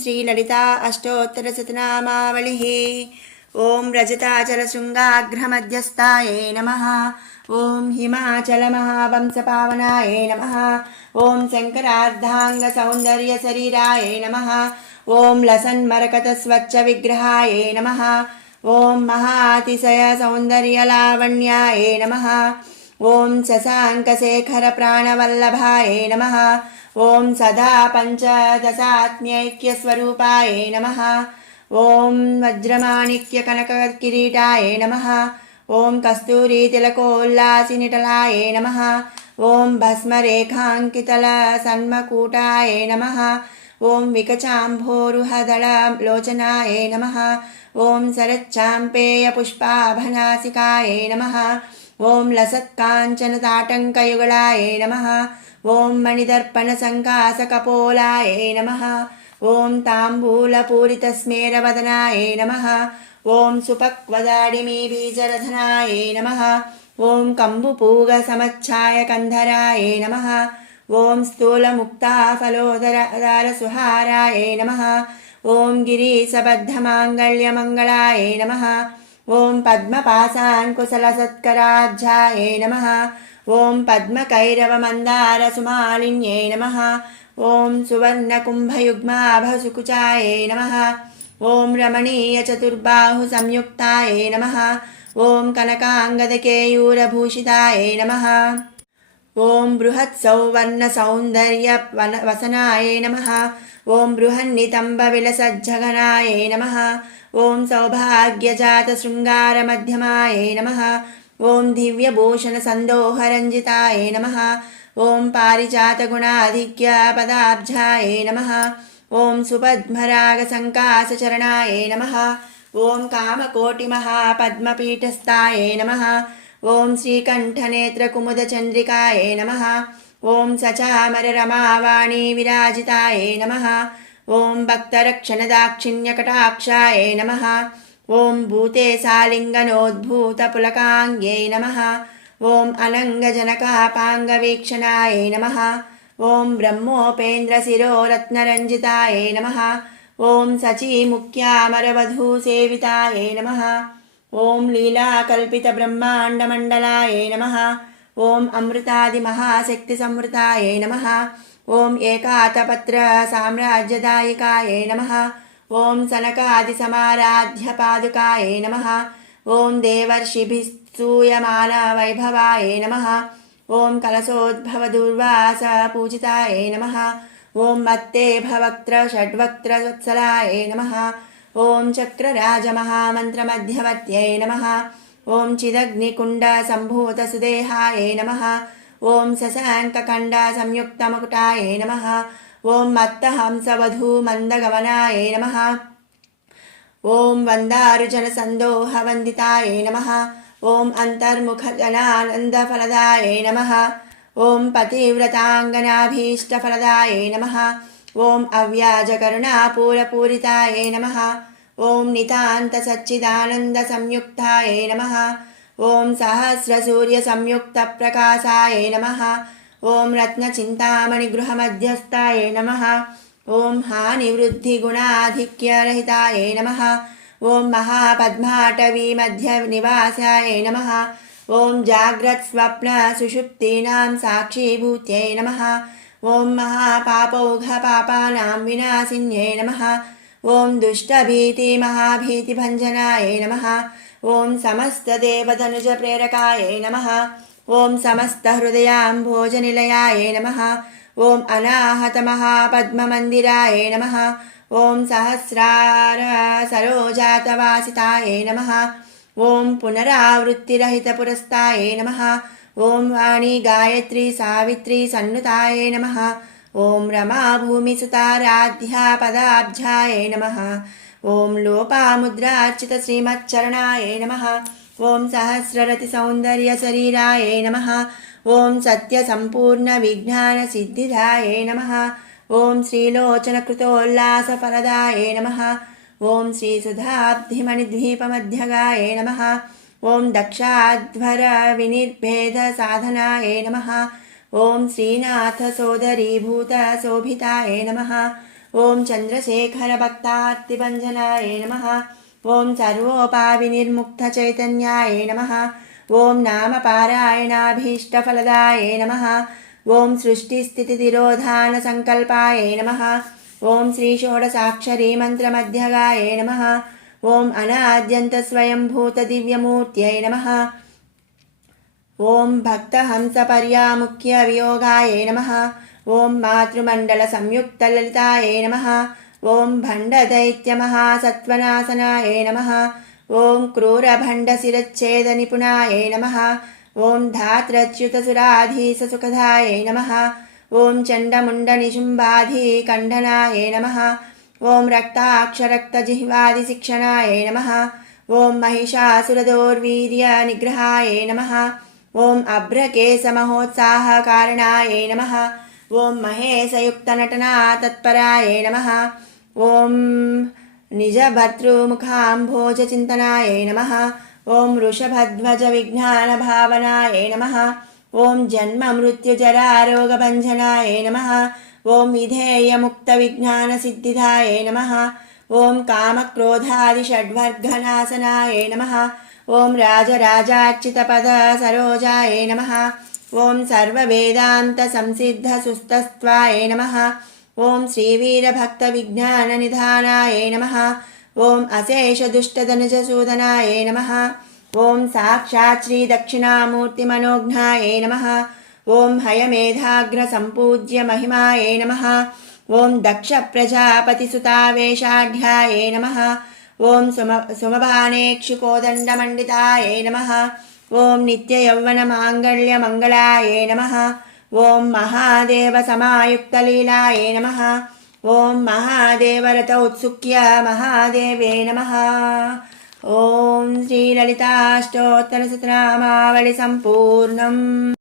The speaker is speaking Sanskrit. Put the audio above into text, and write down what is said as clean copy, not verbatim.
श्रीललिता अष्टोत्तरशतनामावलिः। ॐ रजताचलशृङ्गाग्रमध्यस्थायै नमः। ॐ हिमाचलमहावंशपावनाय नमः। ॐ शङ्करार्धाङ्गसौन्दर्यशरीराय नमः। ॐ लसन्मरकतस्वच्छविग्रहाय नमः। ॐ महातिशयसौन्दर्यलावण्याय नमः। ॐ शशाङ्कशेखरप्राणवल्लभाय नमः। ॐ सदा पञ्चदशात्म्यैक्यस्वरूपाय नमः। ॐ वज्रमाणिक्यकनककिरीटाय नमः। ॐ कस्तूरीतिलकोल्लासिनिटलाय नमः। ॐ भस्मरेखाङ्कितलसन्मकुटाय नमः। ॐ विकचाम्भोरुहदललोचनाय नमः। ॐ शरच्चाम्पेयपुष्पाभनासिकाय नमः। ॐ लसत्काञ्चनताटङ्कयुगलाय नमः। ॐ मणिदर्पणसङ्कासकपोलाय नमः। ॐ ताम्बूलपूरितस्मेरवदनाय नमः। ॐ सुपक्वदाडिमीबीजरधनाय नमः। ॐ कम्बुपूगसमच्छायकन्धराय नमः। ॐ स्थूलमुक्ताफलोदरसुहाराय नमः। ॐ गिरीशबद्धमाङ्गल्यमङ्गलाय नमः। ॐ पद्मपाशाङ्कुशलसत्कराब्जाय नमः। ॐ पद्मकैरवमन्दारसुमालिन्ये नमः। ॐ सुवर्णकुम्भयुग्माभसुकुचाय नमः। ॐ रमणीयचतुर्बाहुसंयुक्ताय नमः। ॐ कनकाङ्गदकेयूरभूषिताय नमः। ॐ बृहत्सौवर्णसौन्दर्यवसनाय नमः। ॐ बृहन्नितम्बविलसज्जघनाय नमः। ॐ सौभाग्यजातशृङ्गारमध्यमाय नमः। ॐ दिव्यभूषणसन्दोहरञ्जिताय नमः। ॐ पारिजातगुणाधिक्यपदाब्जाय नमः। ॐ सुपद्मरागसङ्कासचरणाय नमः। ॐ कामकोटिमहापद्मपीठस्थाय नमः। ॐ श्रीकण्ठनेत्रकुमुदचन्द्रिकाय नमः। ॐ सचामररमावाणीविराजिताय नमः। ॐ भक्तरक्षणदाक्षिण्यकटाक्षाय नमः। ॐ भूतेशालिङ्गनोद्भूतपुलकाङ्ग्यै नमः। ॐ अनङ्गजनकापाङ्गवीक्षणाय नमः। ॐ ब्रह्मोपेन्द्रशिरोरत्नरञ्जिताय नमः। ॐ शचीमुख्यामरवधूसेविताय नमः। ॐ लीलाकल्पितब्रह्माण्डमण्डलाय नमः। ॐ अमृतादिमहाशक्तिसंवृताय नमः। ॐ एकातपत्रसाम्राज्यदायिकाय नमः। ॐ सनकादिसमाराध्यपादुकाय नमः। ॐ देवर्षिभिस्तूयमानवैभवाय नमः। ॐ कलशोद्भवदुर्वासपूजिताय नमः। ॐ मत्तेभवक्त्रषड्वक्त्रवत्सलाय नमः। ॐ चक्रराजमहामन्त्रमध्यवर्त्यै नमः। ॐ चिदग्निकुण्डसम्भूतसुदेहाय नमः। ॐ शशाङ्कखण्डसंयुक्तमकुटाय नमः। ॐ मत्तहंसवधूमन्दगमनाय नमः। ॐ वन्दारुजनसन्दोहवन्दिताय नमः। ॐ अन्तर्मुखजनानन्दफलदाय नमः। ॐ पतिव्रताङ्गनाभीष्टफलदाय नमः। ॐ अव्याजकरुणापूरपूरिताय नमः। ॐ नितान्तसच्चिदानन्दसंयुक्ताय नमः। ॐ सहस्रसूर्यसंयुक्तप्रकाशाय नमः। ॐ रत्नचिन्तामणिगृहमध्यस्थाय नमः। ॐ हानिवृद्धिगुणाधिक्यरहिताय नमः। ॐ महापद्माटवीमध्यनिवासाय नमः। ॐ जाग्रत्स्वप्नसुषुप्तीनां साक्षीभूत्यै नमः। ॐ महापापौघपापानां विनाशिन्यै नमः। ॐ दुष्टभीतिमहाभीतिभञ्जनाय नमः। ॐ समस्तदेवतनुजप्रेरकाय नमः। ॐ समस्तहृदयाम्भोजनिलयाय नमः। ॐ अनाहतमहापद्ममन्दिराय नमः। ॐ सहस्रारसरोजातवासिताय नमः। ॐ पुनरावृत्तिरहितपुरस्ताय नमः। ॐ वाणी गायत्री सावित्री सन्नुताय नमः। ॐ रमाभूमिसुताराध्यापदाब्जाय नमः। ॐ लोपामुद्रार्चितश्रीमच्चरणाय नमः। ॐ सहस्ररतिसौन्दर्यशरीराय नमः। ॐ सत्यसम्पूर्णविज्ञानसिद्धिदाय नमः। ॐ श्रीलोचनकृतोल्लासफलदाय नमः। ॐ श्रीसुधाब्धिमणिद्वीपमध्यगाय नमः। ॐ दक्षाध्वरविनिर्भेदसाधनाय नमः। ॐ श्रीनाथसोदरीभूतशोभिताय नमः। ॐ चन्द्रशेखरभक्तार्तिभञ्जनाय नमः। ॐ सर्वोपाविनिर्मुक्तचैतन्याय नमः। ॐ नामपारायणाभीष्टफलदाय नमः। ॐ सृष्टिस्थितितिरोधानसङ्कल्पाय नमः। ॐ श्रीषोडशाक्षरी मन्त्रमध्यगाय नमः। ॐ अनाद्यन्तस्वयंभूतदिव्यमूर्त्यै नमः। ॐ भक्तहंसपर्यामुख्यवियोगाय नमः। ॐ मातृमण्डलसंयुक्तललिताय नमः। ॐ भण्डदैत्यमहासत्त्वनाशनाय नमः। ॐ क्रूरभण्डशिरच्छेदनिपुणाय नमः। ॐ धात्रच्युतसुराधीशसुखदाय नमः। ॐ चण्डमुण्डनिशुम्बाधिकण्डनाय नमः। ॐ रक्ताक्षरक्तजिह्वादिशिक्षणाय नमः। ॐ महिषासुरदौर्वीर्यनिग्रहाय नमः। ॐ अभ्रकेशमहोत्साहकारणाय नमः। ॐ महेशयुक्तनटनातत्पराय नमः। ॐ निजभर्तृमुखाम्भोजचिन्तनाय नमः। ॐ वृषभध्वजविज्ञानभावनाय नमः। ॐ जन्ममृत्युजरारोगभञ्जनाय नमः। ॐ विधेयमुक्तविज्ञानसिद्धिदाय नमः। ॐ कामक्रोधादिषड्वर्गनाशनाय नमः। ॐ राजराजार्चितपदसरोजाय नमः। ॐ सर्ववेदान्तसंसिद्धसुस्तस्त्वाय नमः। ॐ श्रीवीरभक्तविज्ञाननिधानाय नमः। ॐ अशेषदुष्टधनुजसूदनाय नमः। ॐ साक्षात् श्रीदक्षिणामूर्तिमनोज्ञाय नमः। ॐ हयमेधाग्रसम्पूज्य महिमाय नमः। ॐ दक्षप्रजापतिसुतावेशाढ्याय नमः। ॐ सुमभानेक्षुकोदण्डमण्डिताय नमः। ॐ नित्ययौवनमाङ्गल्यमङ्गलाय नमः। ॐ महादेवसमायुक्तलीलाय नमः। ॐ महादेवरथौत्सुक्य महादेवे नमः। ॐ श्रीललिताष्टोत्तरशतनामावलिसम्पूर्णम्।